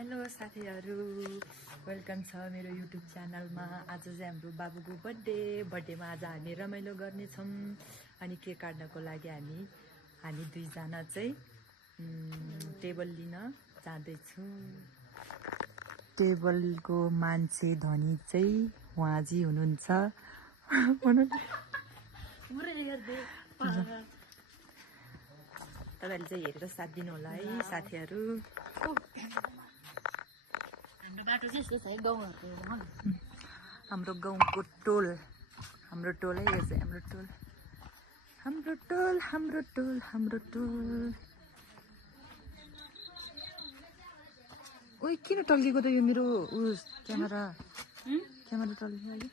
Hello साथीहरु, welcome छ मेरो युट्युब च्यानलमा। आज चाहिँ हाम्रो बाबुको बर्थडेमा आज हामी रमाइलो गर्नेछौँ। अनि केक काट्नको लागि हामी दुईजना चाहिँ टेबल लिन जाँदैछौँ। टेबलको मान्छे धनी चाहिँ उहाँजी हुनुहुन्छ। तपाईहरुले चाहिँ हेरेर साथ दिनु होला है साथीहरु। हाम्रो गाउँको टोल, हाम्रो टोल है यो चाहिँ हाम्रो टोल। ओइ किन टल्केको त यो मेरो क्यामेरा टल्कियो है।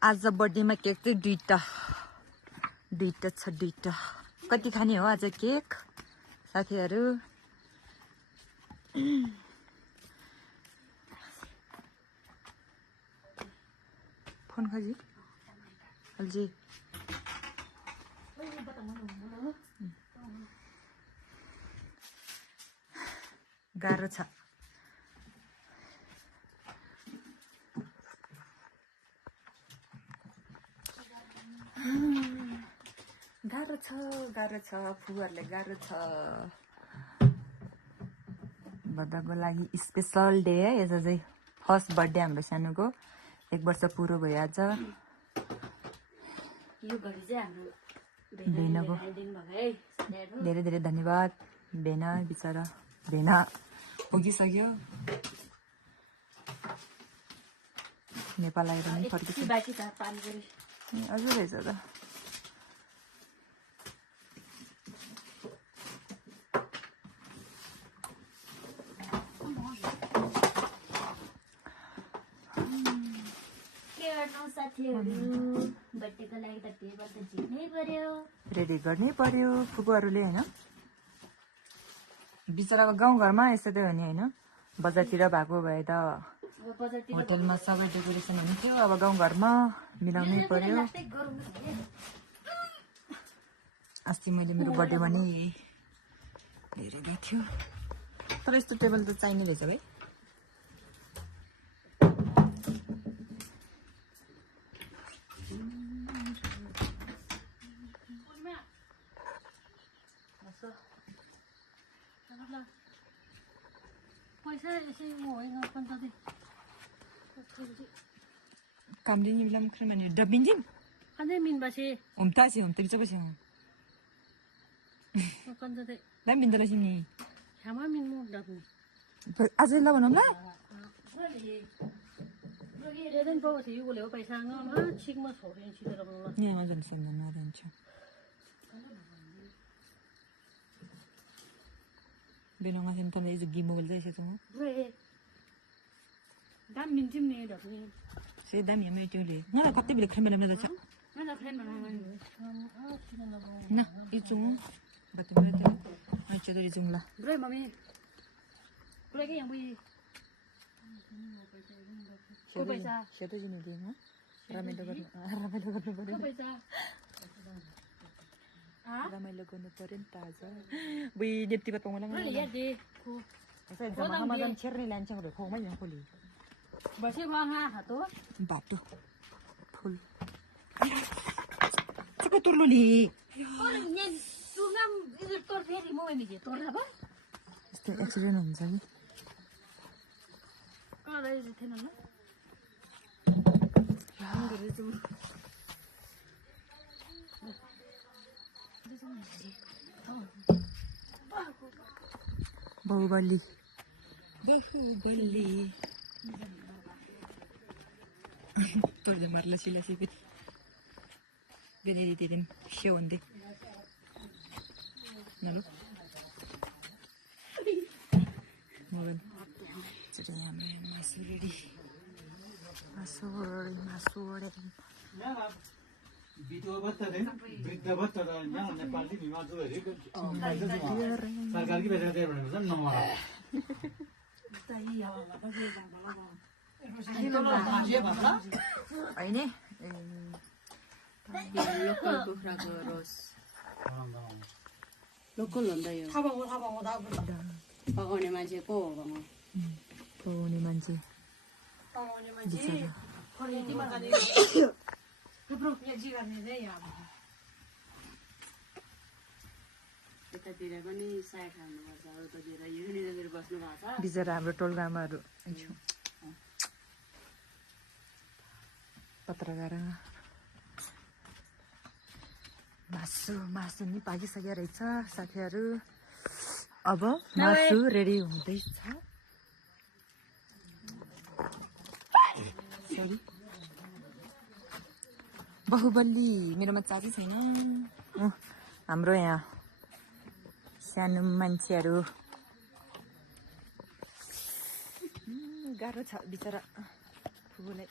आज बर्थडेमा केक चाहिँ दुईटा छ। कति खाने हो आज केक साथीहरु? फोन खोजी अलजी गाह्रो छ। गाह्रो छ फुहरूले गाह्रो छ। बर्थडेको लागि स्पेशल डे है यो चाहिँ। फर्स्ट बर्थडे हाम्रो सानोको 1 वर्ष पुरो भयो आज। यो घडी चाहिँ हाम्रो भेनाको धेरै धेरै धन्यवाद। भेना बिचरा भेना पुगिसक्यो नेपाल आएर पनि फर्किसक्यो। हजुर रहेछ त। रेडी गर्नै पर्यो फुपूहरूले होइन। बिचराको गाउँघरमा यस्तो त हो नि होइन। बजारतिर भएको भए त होटलमा सबै डेकोरेसन हुन्थ्यो। अब गाउँघरमा मिलाउनै पर्यो। अस्ति मैले मेरो बर्थडेमा नि हेरेको थियो। तर यस्तो टेबल त चाहिने रहेछ है। Kamdini bilang keren mana? Dah binjim? Kan min basi. Tasi tapi coba sih. Kan tadi. Dah binda lah sini. Sama min mau dah ni. Asal lah mana lah? Lagi ada yang bawa sih, boleh apa isang cik mas orang cik dalam lah. Ni macam sana ada macam. Benong asin tanah itu gimana boleh sih semua? Boleh. Dah minjem ni dah ni. Saya dah ni macam tu. Nah, kau tiba keren mana dah cak? Mana keren mana? Nah, itu batu batu. Macam tu itu lah. Boleh mami. Boleh ke yang boleh? Kau pesa? Siapa sih ni dia? Ramai logan boleh. Kau pesa? Ramai logan boleh taza. Bui dia tiba pengulang. Boleh ya deh. Saya zaman Ramadan cerni lancang boleh. Kau macam boleh. Basi bang satu. Batu. Full. Cakap tur luli. Orang yang sunam itu tur dari mau ni je. Tur apa? Itu accident हुन्छ नि। Kalau dari itu mana? Baahubali Tuh marla sila sipit. Binili show ndi. Nalo. Mogan. Jadi kami masuk ready. Masuk. Video बत्तरे वृद्ध बत्तरा यहाँ नेपाली भीमा जो हेरेको सरकार की वजह से बने मतलब नंबर होइन लोकल कुखुराको रस लोकल हो नि त यो पकाउने मान्छे को हो भनौँ पकाउने मान्छे यतातिर पनि साग खानुपर्छ उतातिर युनितिर बस्नु भएको छ बिचरा हाम्रो टोलगामाहरू पत्रकार मासु नि पाकिसकेको रहेछ साथीहरू अब मासु रेडी हुँदैछ बाहुबली मेरोमा चार्जै छैन हाम्रो यहाँ सानो मान्छेहरू गाह्रो छ बिचरा फुपूलाई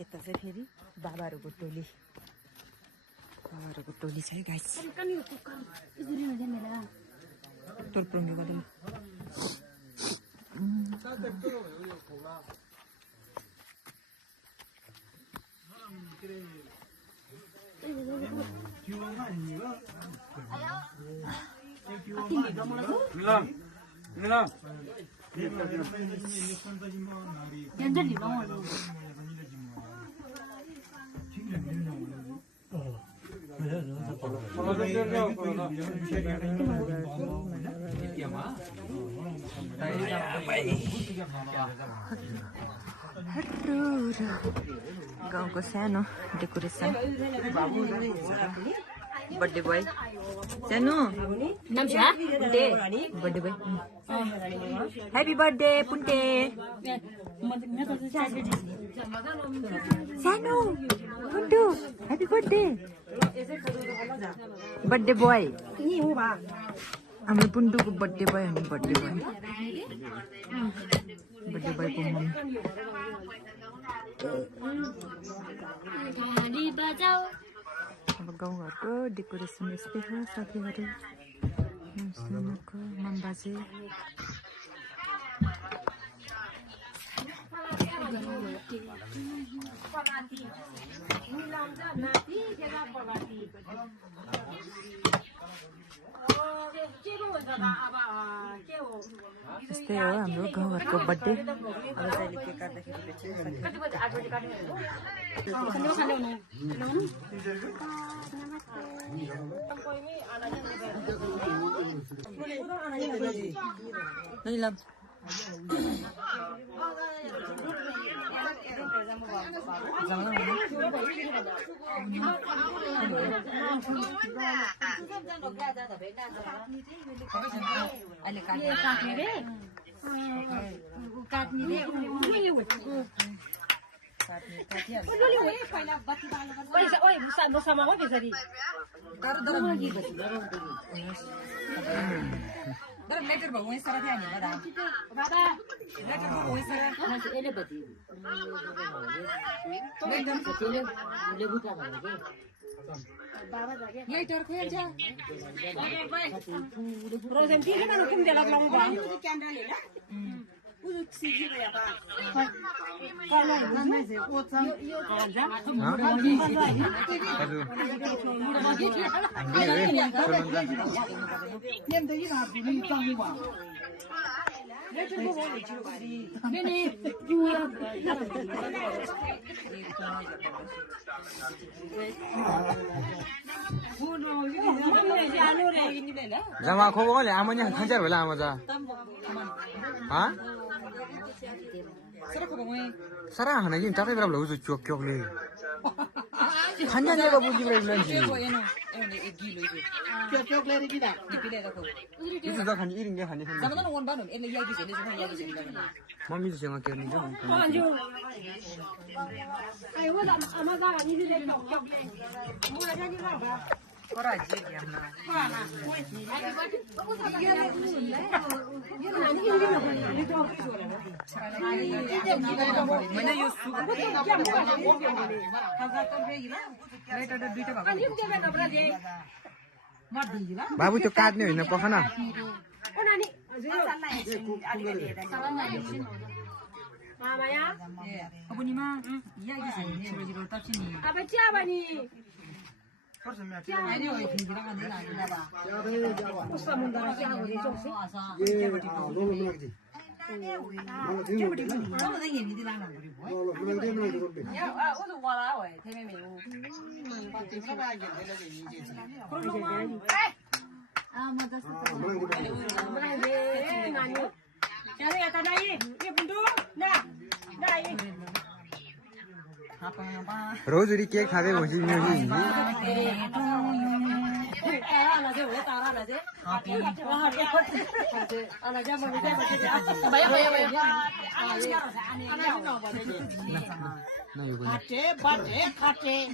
यता चाहिँ फेरि बाबाहरूको टोली छ है गाइस टोलप्रुङ्गे गर्दै गाउँको सानो डेकोरेसन बर्थडे बोय सानो बर्थडे बोय ह्याप्पी बर्थडे पुन्टे सानो पुन्टु ह्याप्पी बर्थडे बर्थडे बोय हाम्रो पुन्टुको बर्थडे बोय हो नि बर्थडे बोयको मम्मी अब गाउँघरको डेकोरेसन यस्तै हो साथीहरू मम्बाजे यस्तै हो हाम्रो गाउँघरको बर्थडे अब अहिले केक काट्दाखेरि लेटर भाउ वहीं सारा ध्यान है बाबा लेटर भाउ वहीं सारा यसले बत्ती लेटर खोल जा रोजन ठीक है ना तुम जला लाऊंगा कैमरा ले ला उस सीधी रे बा करना है से वो सब जमा खोले आमानी खंजार होला आमा जा हा सारा खाना कि तपाईँ बेला लौ चोक चोकले खंजार जगह बुझी रही लंची itu dah kan iring dia kan ini. Zaman orang baru, ini lagi sini, semua lagi sini. Mami tu jangan kira ni jangan. Ayo, ama dah ni dia nak. Mau ada ni apa? Korang aja dia mana. Mana? Mana Yusuf? बाबु त्यो काट्ने होइन पखन 마마야. 어머님아 이야기 좀 지로 답시니. 아버지 아버니. 아니요 비비랑 안 되나 봐. 무사문다 하고 이쪽시. 너무 되게 미디 나는 거리 뭐. 야, 어서 와라 왜? 대매매우. 아 맞아. 뭐라게? 나니. 야야 다다이. 이 분도 나. 나이. 로즈리 케이크 450명이 따라하나지 왜 따라하나지? 하나지 뭐 이제 뭐 봐요. 하나지 넣어봐 되지. 나 이거 가테.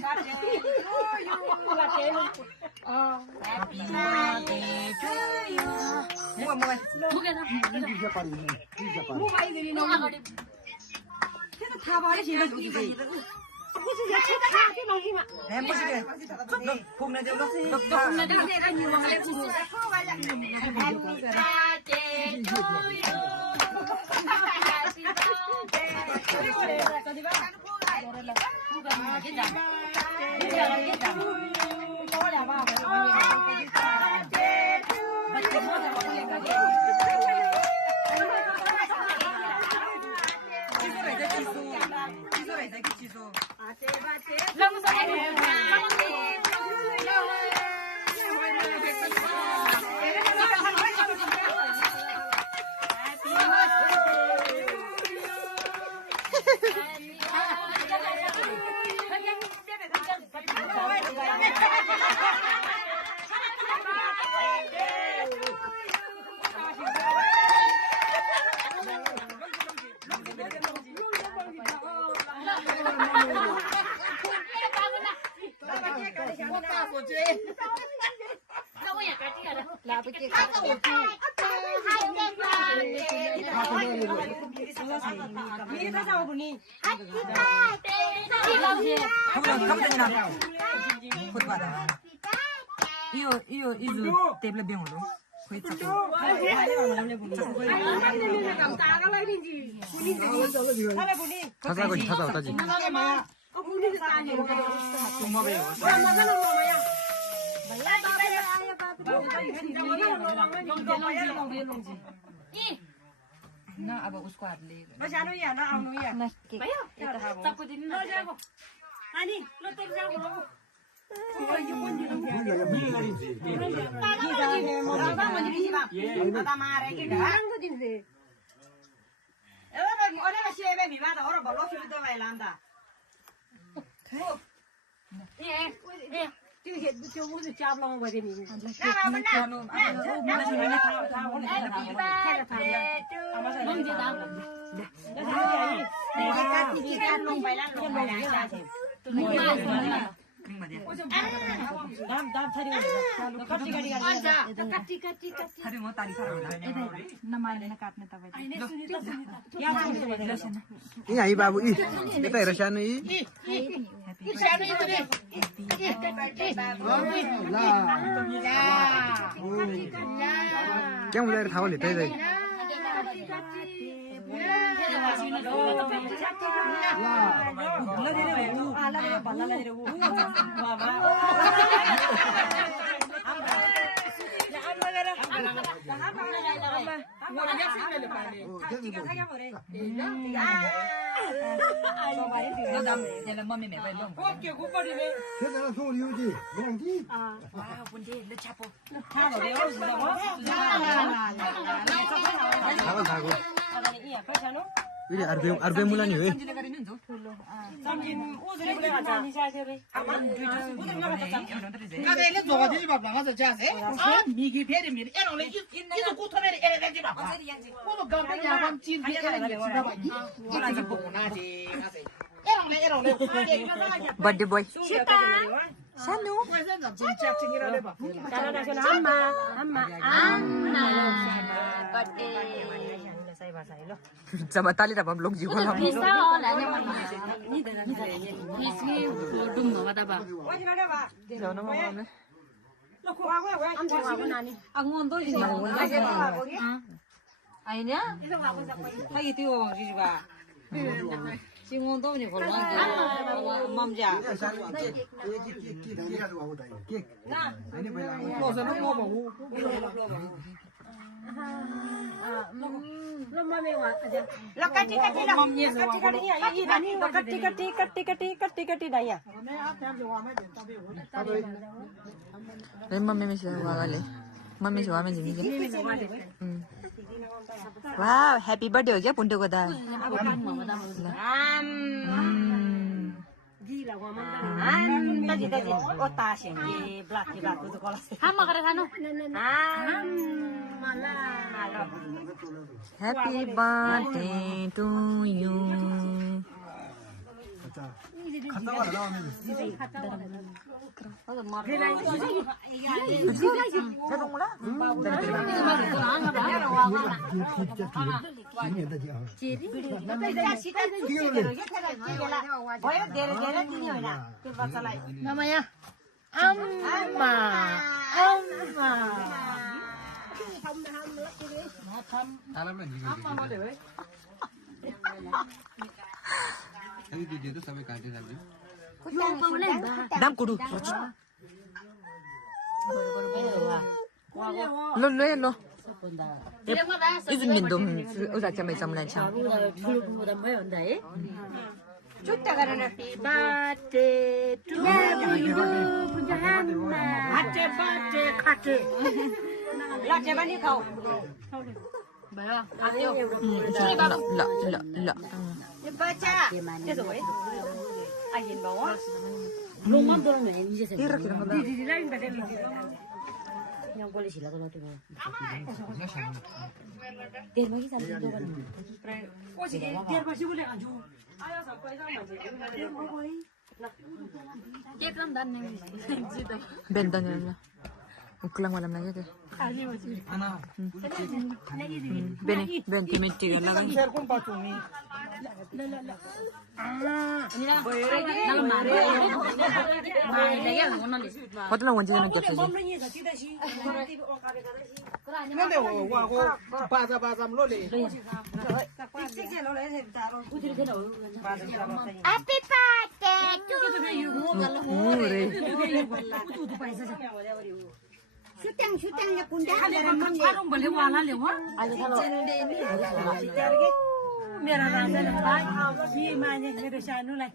뭐가 이들이 너무 계속 다 버리시는 거지. 무슨 야채다 하지 마시마. 내가 니 먹을래 부부. 이거 때문에 병으로. 타사거지 타사거지 ना अब उसको हातले ini ai babu ih kita rasanya ih kamu udah tahu nih tadi ini arbe mulanya weh birthday boy Sanu sama tali dah belum juga lah 지금 돈이 걸만게 맘자. Lo cắt lo mầm nhiều rồi. Cắt đây à. Đấy mami mình sẽ vào đây. Mami sẽ vào mình gì vậy? Wow, happy birthday ya punto ko da. Tadi otak sih, black itu kalau. Hama kare kanu. Happy birthday to you. Namanya Tadi dia tu sampai kantin lagi. Dam kudu. Lo lo. Izin dom uza chama chama cham. Cuta karena birthday to you. Happy birthday kate. Lah coba ni kau. La. Baca. Itu weh. Ayin bawa. rumah dorong ini je. Kira kira ngada. Yang boleh sila kalau tu. Dia lagi sampai tu kan. Dia pelan dan ni. Bentannya. Ukulang malam lagi deh. Ben timiti lagi. Hotel lang wanjang nagkapsa siya. 근데 와고 바자 물로래. Happy birthday to you. Syutang punta. Karung boleh wala lewa. Mera rasa lepas. Ni mana mera shanu lah.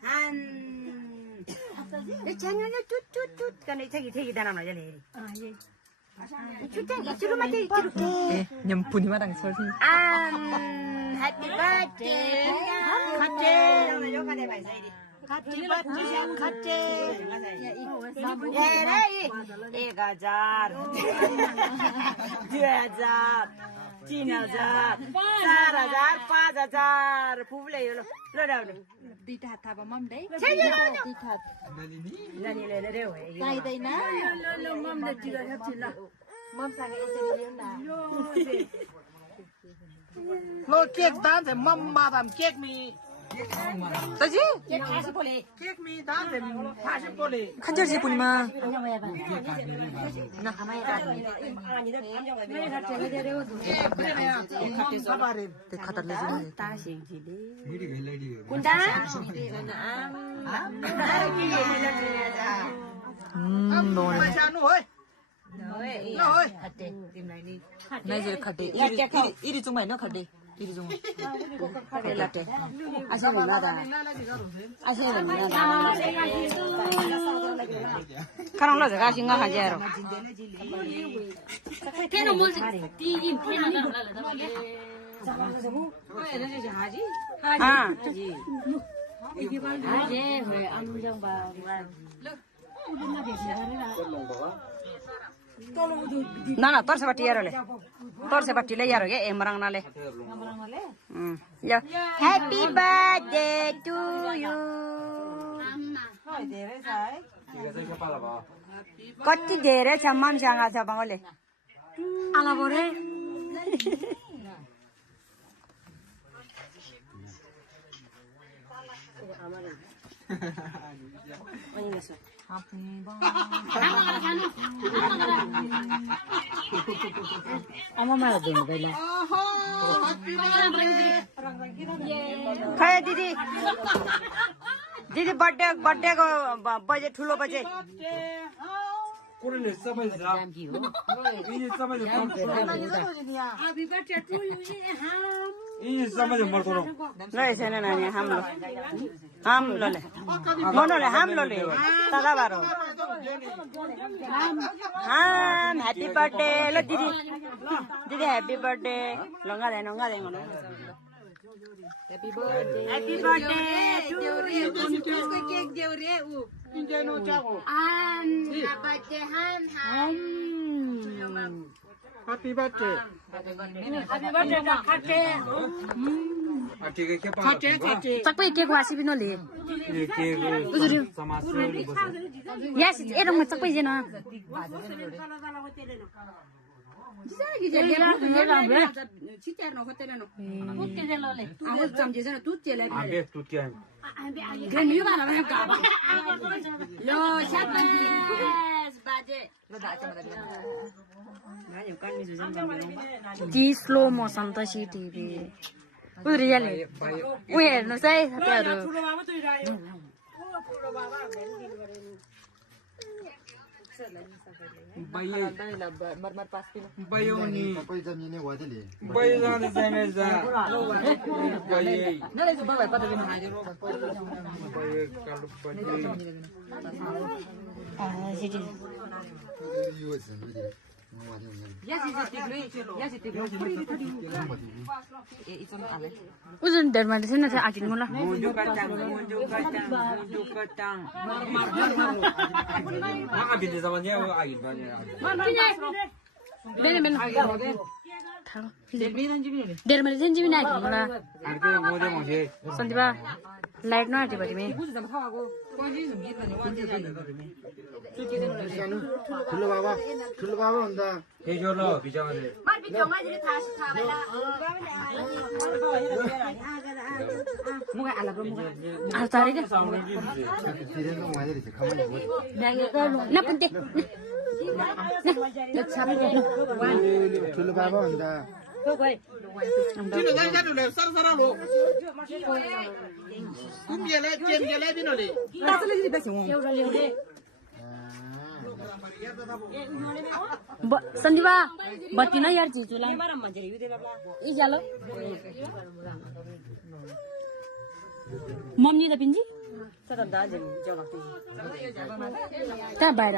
Channel tut kan itu dalam aja le. Syutang itu rumah dia itu. Nyempuni marang sorsi. Happy birthday. Kate. Happy birthday Kate. Ya rai. 1000 2000 3000 4000 5000 Pulai lo. Lo dah lo. Dita thapa mam dai. Dita. Nani le le we. Dai dai na. Lo mam le tira ya tira. Mam sang ese ni na. 너 케이크 다한테 맘마담 케이크 미 Tadi? Kek kasih boleh. 케이크 미 다한테 40볼에 Kanjar si punima. 사바레 Te khatar le jine. Miri gila dia. Kunta. Bone. 마찬 호이 호이 Nai je khate. Iri chungmai no khate. Iri chung. Khate. Asal nada. Asal nada. Karang lo jaga singa hajar. Kena mau tinggi, kena ni boleh lah. Ah. Aje, hoi, anu jang ba. Nana tor sebati yaro le. Tor sebati le yaro ye emarang nale. Ya. Happy birthday to you. Kati dere chamam janga sa bangole. Ala bore. Ama mara dong bela. खै दिदी दिदी बर्थडेको budget ठुलो budget कुराले सबै जाम्की हो यिनी सबैले यिनी सबैले मर्कोरो रहेछ नानी हाम्रोले मनोले हाम्रोले तगाबार हो हाम ह्याप्पी बर्थडे ल दिदी दिदी ह्याप्पी बर्थडे लङ्गा दे ह्याप्पी बर्थडे केक देऊ रे उ Happy birthday. सबै केक वासी पनि ले यस एरम सबै जेन कि स्लो मोसन त सिटिभी उरियाले उ हेर्नुहोस् है साथीहरू उजुन डेढ छैन आकिन मलाई डेढ मैले चाहिँ जिमी आइदिनु मलाई सन्दिपा लाइट नआँटेको तिमी ठुलो बाबा भन्दा ठुलो बाबा भन्दा सन्दिपा बत्ती न यार चुचुलाई इजालो मम्मी त पिन्जी कहाँ बाहिर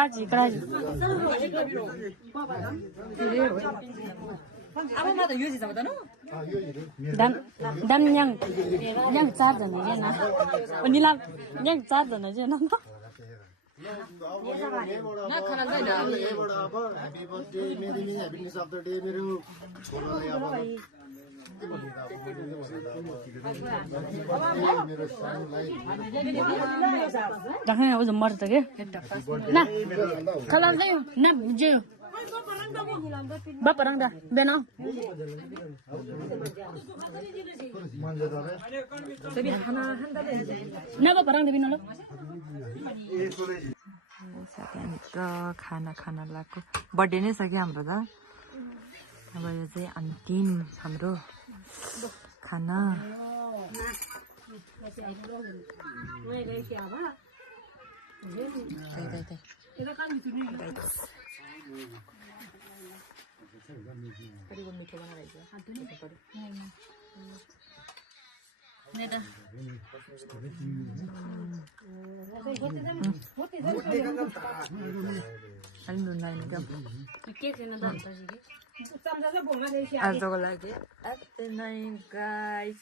कराची dam yang चारजना जेन निला yang चारजना जेन हैप्पी बर्थडे मेरी हैप्पीनेस अफ द डे मेरो छोरालाई अब मेरो सानोलाई राख्ने हो मर्छ त के ना कलर दे ना जे बापा रंग दा बेना ना बापा रंग दे बिना लो खाना लाग्यो बर्थडे नै छ कि हाम्रो त अब यो चाहिँ अन्तिम हाम्रो खाना आजको लागि यति नै गाइस